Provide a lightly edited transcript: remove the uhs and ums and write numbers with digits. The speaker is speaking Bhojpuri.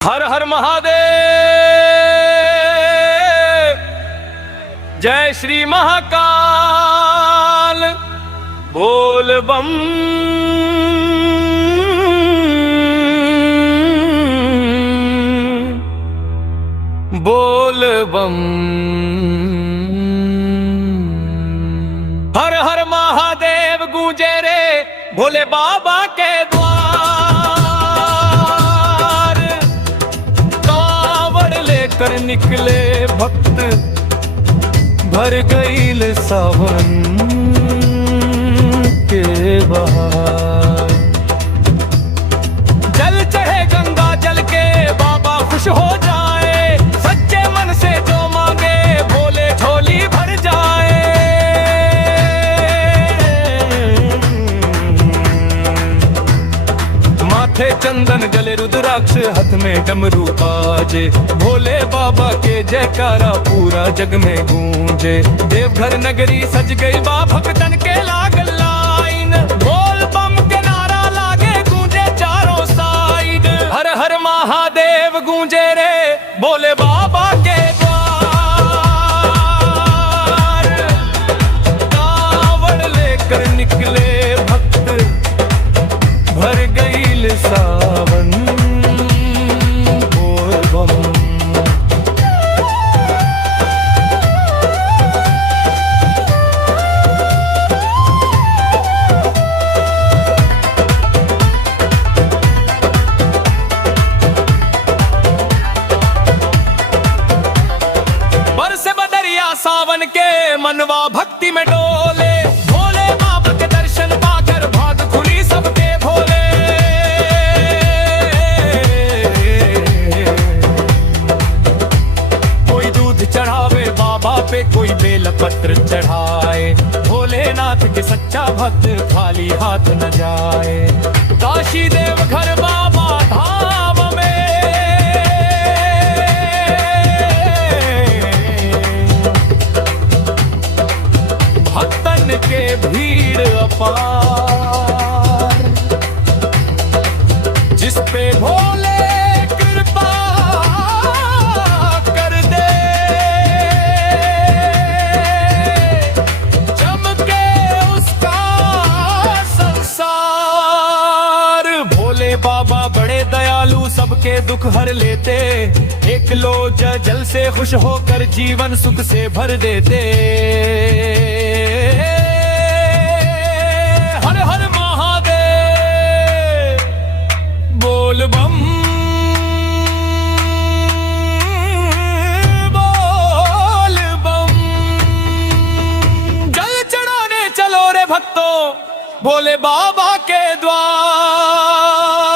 हर हर महादेव। जय श्री महाकाल। बोल बम। बोल बम। हर हर महादेव गूंजे रे भोले बाबा के द्वार। कांवड़ लेकर निकले भक्त भर गईल सावन के बहार। जल चढ़े गंगा जल के बाबा खुश हो जाए। सच्चे मन से जो मांगे भोले झोली भर जाए। माथे चंदन गले रुद्राक्ष हाथ में डमरू बाजे। भोले बाबा के जयकारा पूरा जग में गूंजे। देवघर नगरी सज गई बा भक्तन के लागल लाइन। बोल बम के नारा लागे गूंजे चारों साइड। हर हर महादेव गूंजे रे भोले बाबा के द्वार। कांवड़ लेकर निकले भक्त भर गईल सावन। बोल बम। बरसे बदरिया सावन के मनवा भक्ति में डोले। भोले बाबा के दर्शन पाकर भाग खुली सबके भोले। कोई दूध चढ़ावे बाबा पे कोई बेलपत्र चढ़ाए। भोलेनाथ के सच्चा भक्त खाली हाथ न जाए। काशी देव घर बाबा धाम में भक्तन के भीड़ अपार। जिस पे भोले कृपा कर दे चमके उसका संसार। भोले बाबा बड़े दयालु सबके दुख हर लेते। एक लोज जल से खुश होकर जीवन सुख से भर देते। हर हर महादेव बोल बम। बोल बम। जल चढ़ाने चलो रे भक्तों भोले बाबा के द्वार।